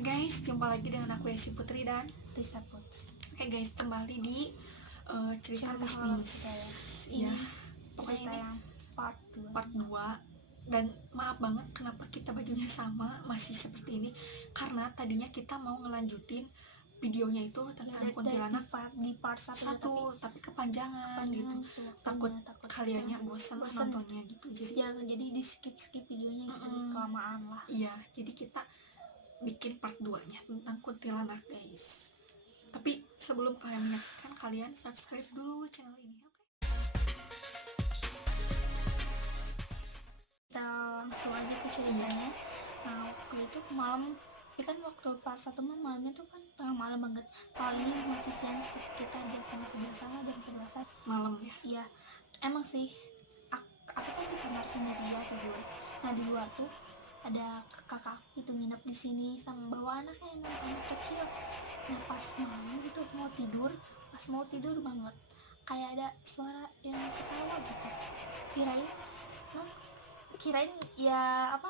Guys, jumpa lagi dengan aku Esi Putri dan Risa Putri. Oke guys, kembali di cerita Cerita bisnis kita ya. Ini Pokoknya cerita ini yang part 2. part 2. Dan maaf banget kenapa kita bajunya sama, masih seperti ini. Karena tadinya kita mau ngelanjutin videonya itu tentang kuntilanak di part 1 tapi kepanjangan gitu. Takut kaliannya bosan nontonnya gitu. Jadi di skip videonya gitu, kelamaan lah. Iya, jadi kita bikin part 2-nya tentang kuntilanak guys. Tapi sebelum kalian menyaksikan, kalian subscribe dulu channel ini, oke? Kita langsung aja ke ceritanya. Nah, waktu itu malam, tapi kan waktu part 1 malamnya tuh kan tengah malam banget. Kalau ini masih siang, sekitar jam 11-an lah, jam 11-an Malam ya? Iya, emang sih aku kan di kamar sendiri ya, tidur. Nah, di luar tuh ada kakak itu nginep di sini sama bawa anaknya, emang anak kecil. Nah, pas malam gitu mau tidur banget, kayak ada suara yang ketawa gitu. Kirain ya apa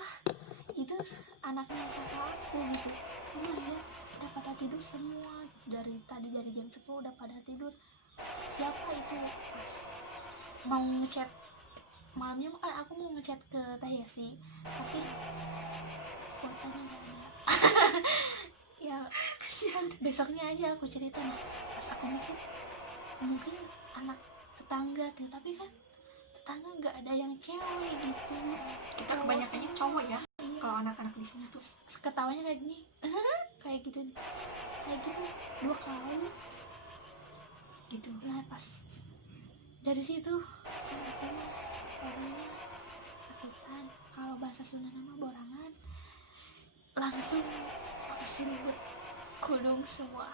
itu anaknya kakak aku gitu. Terus lihat udah pada tidur semua, dari jam 10 udah pada tidur. Siapa itu? Pas mau ngechat malamnya kan aku mau ngechat ke Teh Yesi, tapi kuotanya nggak ada. Ya kasihan, besoknya aja aku cerita. Nah, pas aku mikir mungkin anak tetangga gitu, tapi kan tetangga nggak ada yang cewek gitu. Kita kebanyakannya cowok ya. Iya. Kalau anak-anak di sini tuh ketawanya kayak gini, kayak gitu 2 kali gitu. Nah, pas dari situ aku mah orangnya takutan, kalau bahasa Sunda nama borangan, langsung pakai selimut, kudung semua,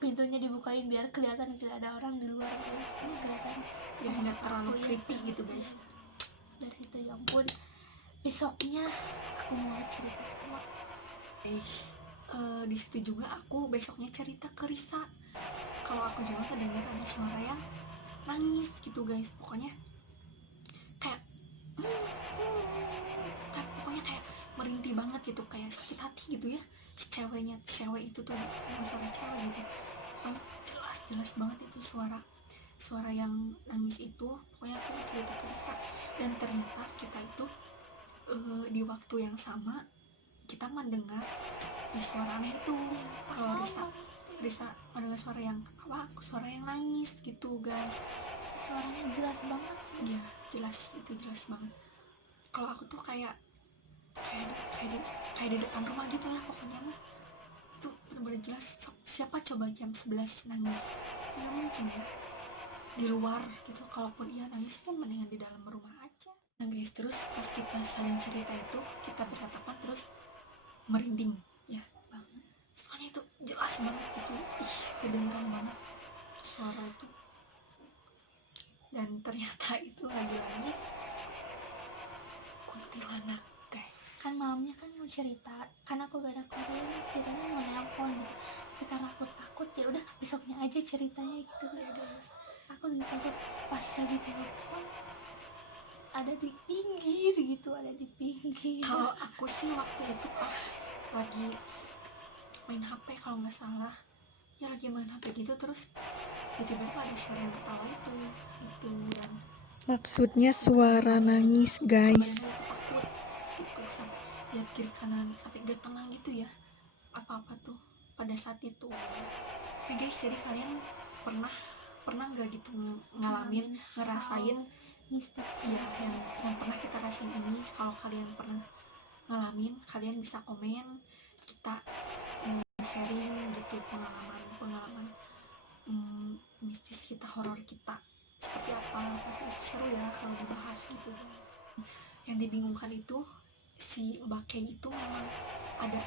pintunya dibukain biar kelihatan tidak ada orang di luar, terus kelihatan Ya nggak terlalu creepy gitu guys. Dari situ ya ampun, besoknya aku mulai cerita sama Guys, di situ juga aku besoknya cerita ke Risa kalau aku juga kedengar ada suara yang nangis gitu guys. Pokoknya kayak pokoknya kayak merintih banget gitu, kayak sakit hati gitu ya. Cewek itu tuh emang suara cewek gitu. Pokoknya jelas banget itu suara yang nangis itu. Pokoknya aku mau cerita ke Risa, dan ternyata kita itu di waktu yang sama kita mendengar suara aneh itu. Kalau Risa mendengar suara yang ketawa, suara yang nangis gitu guys. Suaranya jelas banget sih. Iya, jelas banget. Kalau aku tuh kayak di depan rumah gitu ya, pokoknya mah itu bener-bener jelas. Siapa coba jam 11 nangis? Nggak mungkin ya di luar gitu. Kalaupun iya nangis kan mendingan di dalam rumah aja. Nah guys, terus pas kita saling cerita itu, kita bertatapan terus merinding ya banget. Soalnya itu jelas banget itu, kedengeran banget suara itu. Dan ternyata itu lagi-lagi kuntilanak guys. Kan malamnya kan mau cerita, kan aku gak ada konten, ceritanya mau nelpon gitu, tapi karena aku takut ya udah besoknya aja ceritanya gitu ya guys. Aku juga takut pas lagi telepon ada di pinggir. Kalau aku sih waktu itu pas lagi main HP kalau nggak salah ya, lagi main HP gitu, terus tiba-tiba ada suara yang ketawa itu gitu. Dan maksudnya suara nangis guys. aku takut gitu, sampai lihat kiri kanan sampai gak tenang gitu ya apa-apa tuh pada saat itu guys. Jadi kalian pernah nggak gitu ngerasain mistis ya yang pernah kita rasain ini? Kalau kalian pernah ngalamin, kalian bisa komen, kita sharing gitu pengalaman mistis kita, horor kita seperti apa. Pasti itu seru ya kalau dibahas gitu guys. Yang dibingungkan itu si Mbak Kay itu memang ada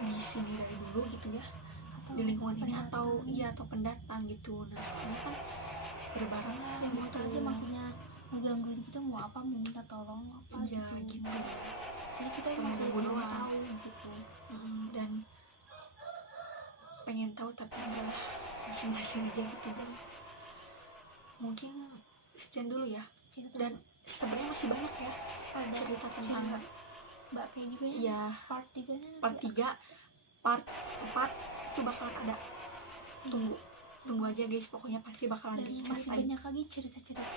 di sini dari dulu gitu ya, atau di lingkungan ini atau pendatang gitu. Nah soalnya kan berbarengan yang gitu aja, maksudnya ngegangguin kita, mau apa, mau minta tolong apa iya gitu. Jadi kita Atau masih mau belum doang tahu gitu. Dan pengen tahu tapi enggak lah, masing-masing aja gitu guys. Mungkin sekian dulu ya. Dan sebenarnya masih banyak ya cerita tentang Mbak Kay juga ya. part 3 nya Part part 4 itu bakalan ada. Tunggu aja guys, pokoknya pasti bakalan Dan masih diceritain. banyak lagi cerita-cerita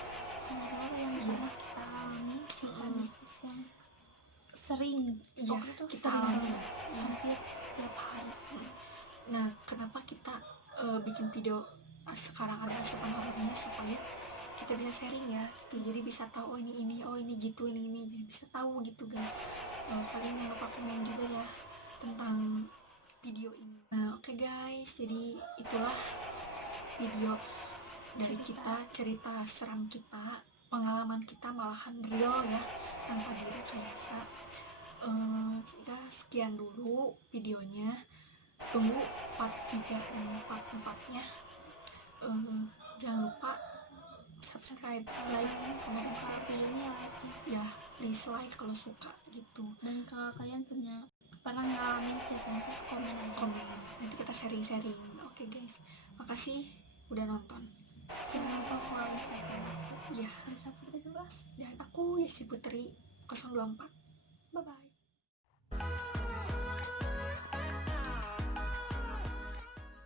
horor yang Iya. pernah kita alami, cerita mistis yang sering Iya, waktu itu kita sering alamin. banget, Iya. hampir tiap hari. Nah, kenapa kita bikin video sekarang ada asupan horornya, supaya kita bisa sharing ya gitu. Jadi bisa tahu, oh ini oh ini gitu, ini jadi bisa tahu gitu guys. Kalian jangan lupa komen juga ya tentang video ini. Nah, oke guys, jadi itulah video dari kita, cerita seram kita, pengalaman kita, malahan real ya, tanpa direkayasa. Ya sekian dulu videonya, tunggu part 3 dan part 4 nya. Jangan lupa subscribe, like, comment, Suka share videonya like ya, please like kalau suka gitu. dan kalau kalian pernah ngalamin cerita mistis, komen aja. Komen, nanti kita sharing. Oke guys, makasih udah nonton. Jangan lupa follow Instagram aku, Ya, Risa Putri 11. dan aku Yesi Putri 024. Bye bye.